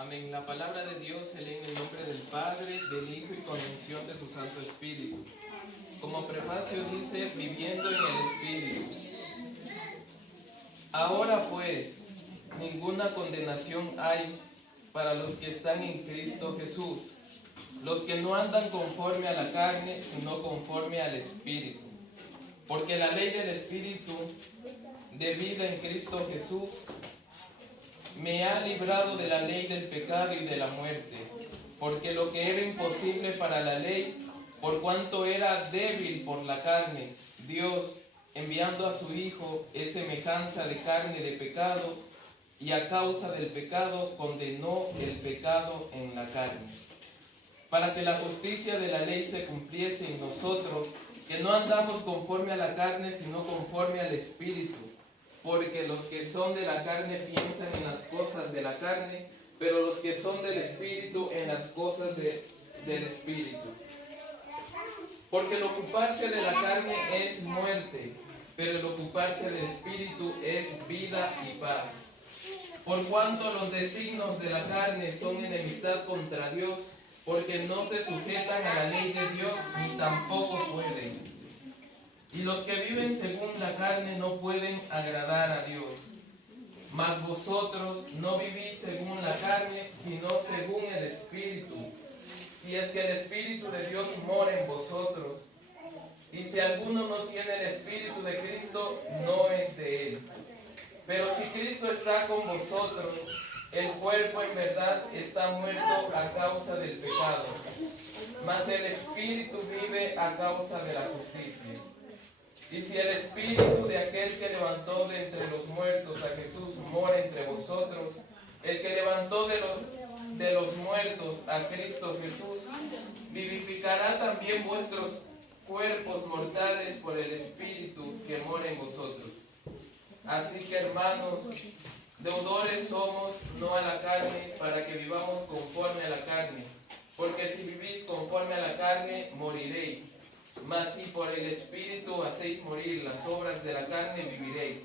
Amén. La palabra de Dios se lee en el nombre del Padre, del Hijo y con la unción de su Santo Espíritu. Como prefacio dice, viviendo en el Espíritu. Ahora pues, ninguna condenación hay para los que están en Cristo Jesús, los que no andan conforme a la carne, sino conforme al Espíritu. Porque la ley del Espíritu de vida en Cristo Jesús me ha librado de la ley del pecado y de la muerte, porque lo que era imposible para la ley, por cuanto era débil por la carne, Dios, enviando a su Hijo, es semejanza de carne de pecado, y a causa del pecado condenó el pecado en la carne, para que la justicia de la ley se cumpliese en nosotros, que no andamos conforme a la carne, sino conforme al Espíritu. Porque los que son de la carne piensan en las cosas de la carne, pero los que son del Espíritu en las cosas del Espíritu. Porque el ocuparse de la carne es muerte, pero el ocuparse del Espíritu es vida y paz. Por cuanto los designios de la carne son enemistad contra Dios, porque no se sujetan a la ley de Dios, ni tampoco pueden. Y los que viven según la carne no pueden agradar a Dios. Mas vosotros no vivís según la carne, sino según el Espíritu. Si es que el Espíritu de Dios mora en vosotros. Y si alguno no tiene el Espíritu de Cristo, no es de él. Pero si Cristo está con vosotros, el cuerpo en verdad está muerto a causa del pecado, mas el Espíritu vive a causa de la justicia. Y si el Espíritu de aquel que levantó de entre los muertos a Jesús mora entre vosotros, el que levantó de los muertos a Cristo Jesús, vivificará también vuestros cuerpos mortales por el Espíritu que mora en vosotros. Así que, hermanos, deudores somos, no a la carne, para que vivamos conforme a la carne. Porque si vivís conforme a la carne, moriréis. Mas si por el Espíritu hacéis morir las obras de la carne, viviréis.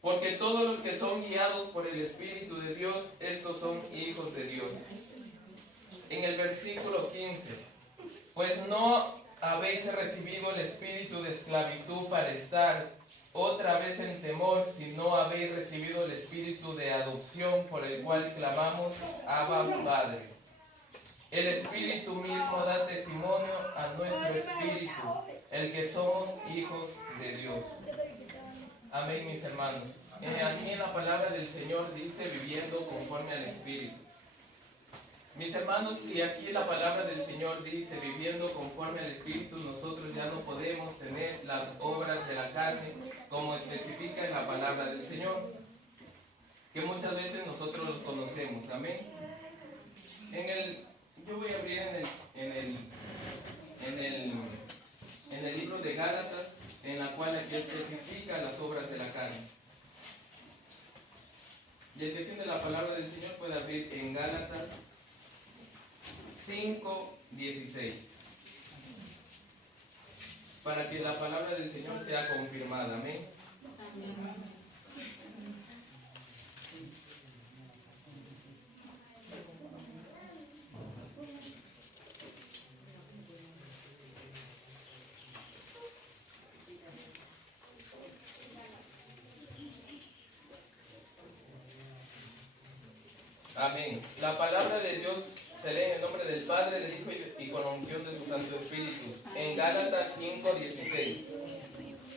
Porque todos los que son guiados por el Espíritu de Dios, estos son hijos de Dios. En el versículo 15, pues no habéis recibido el espíritu de esclavitud para estar otra vez en temor, sino habéis recibido el espíritu de adopción por el cual clamamos, Abba, Padre. El Espíritu mismo da testimonio a nuestro espíritu, el que somos hijos de Dios. Amén, mis hermanos. Aquí en la palabra del Señor dice viviendo conforme al Espíritu. Mis hermanos, si aquí la palabra del Señor dice viviendo conforme al Espíritu, nosotros ya no podemos tener las obras de la carne como especifica en la palabra del Señor, que muchas veces nosotros los conocemos. Amén. Yo voy a abrir en el libro de Gálatas, en la cual aquí especifica las obras de la carne. Y el que tiene la palabra del Señor puede abrir en Gálatas 5:16, para que la palabra del Señor sea confirmada. Amén. Amén. La palabra de Dios se lee en el nombre del Padre, del Hijo y con la unción de su Santo Espíritu. En Gálatas 5:16.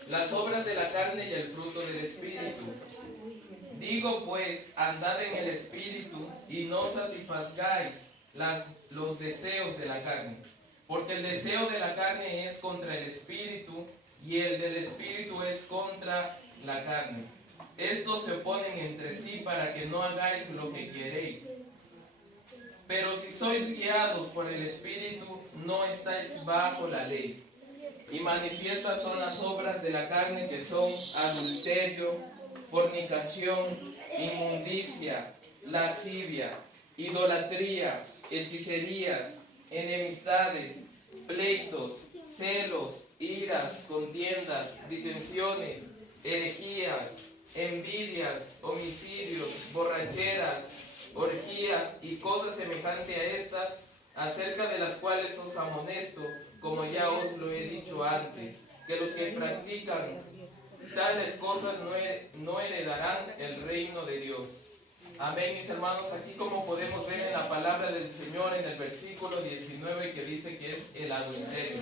Las obras de la carne y el fruto del Espíritu. Digo pues, andad en el Espíritu y no satisfagáis los deseos de la carne. Porque el deseo de la carne es contra el Espíritu y el del Espíritu es contra la carne. Estos se oponen entre sí para que no hagáis lo que queréis. Pero si sois guiados por el Espíritu, no estáis bajo la ley. Y manifiestas son las obras de la carne, que son adulterio, fornicación, inmundicia, lascivia, idolatría, hechicerías, enemistades, pleitos, celos, iras, contiendas, disensiones, herejías, envidias, homicidios, borracheras, orgías y cosas semejantes a estas, acerca de las cuales os amonesto, como ya os lo he dicho antes, que los que practican tales cosas no heredarán el reino de Dios. Amén, mis hermanos. Aquí, como podemos ver en la palabra del Señor en el versículo 19, que dice que es el adulterio.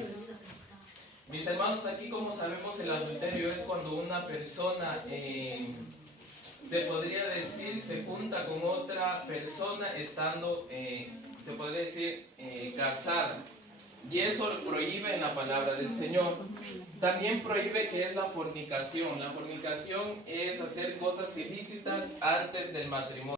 Mis hermanos, aquí, como sabemos, el adulterio es cuando una persona, se podría decir, se junta con otra persona estando, se podría decir, casada. Y eso lo prohíbe en la palabra del Señor. También prohíbe que es la fornicación. La fornicación es hacer cosas ilícitas antes del matrimonio.